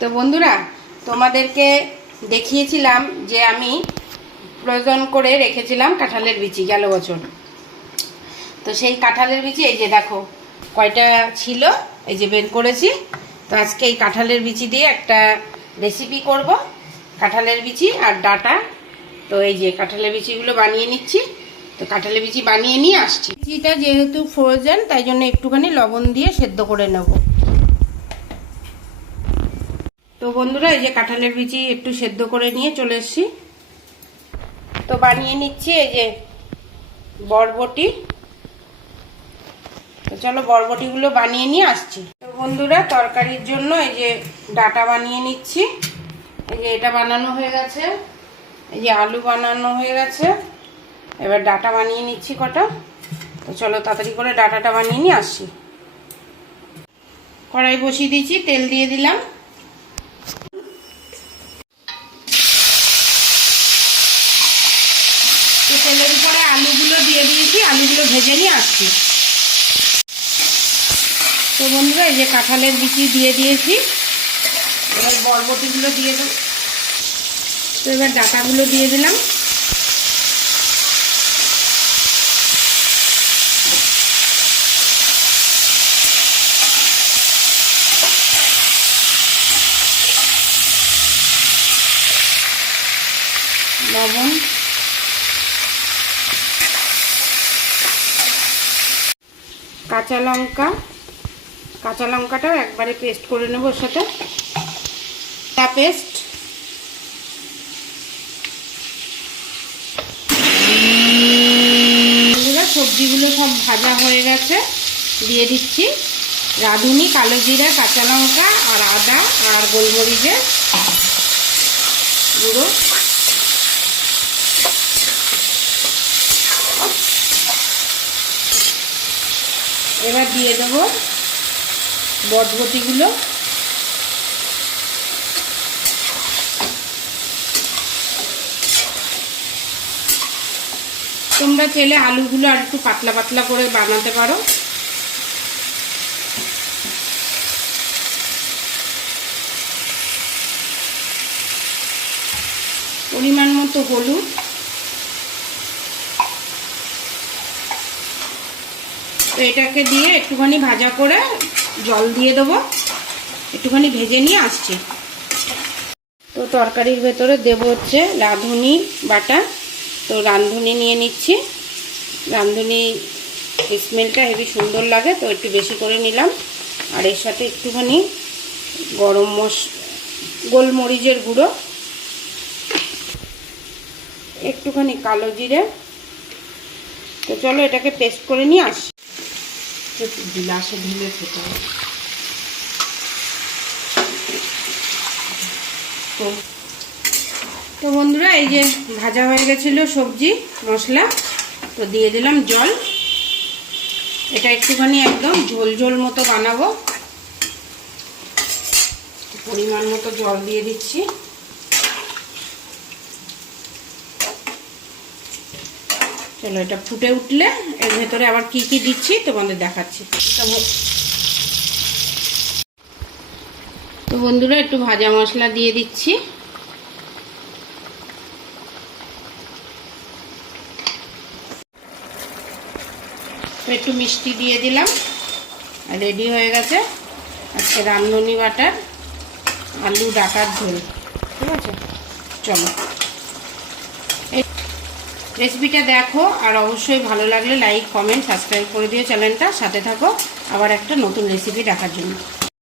তো বন্ধুরা, তোমাদেরকে দেখিয়েছিলাম যে আমি প্রয়োজন করে রেখেছিলাম কাঁঠালের বিচি গেল বছর। তো সেই কাঁঠালের বিচি, এই যে দেখো, কয়টা ছিল, এই যে বের করেছি। তো আজকে এই কাঁঠালের বিচি দিয়ে একটা রেসিপি করব, কাঁঠালের বিচি আর ডাটা। তো এই যে কাঁঠালের বিচিগুলো বানিয়ে নিচ্ছি। তো কাঁঠালের বিচি বানিয়ে নিয়ে আসছি। বিচিটা যেহেতু ফ্রোজেন তাই জন্য একটুখানি লবণ দিয়ে সেদ্ধ করে নেব। তো বন্ধুরা, এই যে কাঁঠালের বিচি একটু সেদ্ধ করে নিয়ে চলে এসছি। তো বানিয়ে নিচ্ছি এই যে বরবটি। তো চলো বরবটিগুলো বানিয়ে নিয়ে আসছি। তো বন্ধুরা, তরকারির জন্য এই যে ডাটা বানিয়ে নিচ্ছি। এই যে এটা বানানো হয়ে গেছে। এই যে আলু বানানো হয়ে গেছে। এবার ডাটা বানিয়ে নিচ্ছি কটা। তো চলো তাড়াতাড়ি করে ডাটাটা বানিয়ে নিয়ে আসছি কড়াই বসিয়ে দিয়েছি, তেল দিয়ে দিলাম। তেলের উপরে আলুগুলো দিয়ে দিয়েছি, আলুগুলো ভেজে নিয়ে আসছি। তো বন্ধুরা, এই যে কাঁঠালের বিচি দিয়ে দিয়েছি। এবার বরবটিগুলো দিয়ে দেব। তো এবার ডাটাগুলো দিয়ে দিলাম। লবণ। কাঁচা লঙ্কা। কাঁচা লঙ্কাটাও একবারে পেস্ট করে নেব ওর সাথে। তা পেস্ট সবজিগুলো সব ভাজা হয়ে গেছে। দিয়ে দিচ্ছি রাঁধুনি, কালো জিরা, কাঁচা লঙ্কা আর আদা আর গোলমরিচের গুঁড়ো। এবার দিয়ে দেবো বটবটিগুলো তোমরা চাইলে আলুগুলো আর একটু পাতলা পাতলা করে বানাতে পারো। পরিমাণ মতো হলুদ। তো এটাকে দিয়ে একটুখানি ভাজা করে জল দিয়ে দেবো। একটুখানি ভেজে নিয়ে আসছি। তো তরকারির ভেতরে দেব হচ্ছে রাঁধুনি বাটা। তো রাঁধুনি নিয়ে নিচ্ছি। রাঁধুনি স্মেলটা হেবি সুন্দর লাগে, তো একটু বেশি করে নিলাম। আর এর সাথে একটুখানি গরম মশ, গোলমরিচের গুঁড়ো। একটুখানি কালো জিরে। তো চলো এটাকে পেস্ট করে নিয়ে আসি। গিলাসে ঢেলে তো তো বন্ধুরা, এই যে ভাজা হয়ে গেছিল সবজি, মশলা, তো দিয়ে দিলাম জল। এটা একটুখানি একদম ঝোল ঝোল মতো বানাবো। পরিমাণ মতো জল দিয়ে দিচ্ছি। চলো, এটা ফুটে উঠলে, এর ভেতরে আবার কি কি দিচ্ছি তোমাদের দেখাচ্ছি। তো বন্ধুরা, একটু ভাজা মশলা দিয়ে দিচ্ছি। একটু মিষ্টি দিয়ে দিলাম রেডি হয়ে গেছে আজকে রান্ধনি বাটার আলু ডাটার ঝোল। ঠিক আছে? চলো। রেসিপিটা দেখো, আর অবশ্যই ভালো লাগলে লাইক কমেন্ট সাবস্ক্রাইব করে দিও চ্যানেলটা। সাথে থাকো, আবার একটা নতুন রেসিপি দেখার জন্য।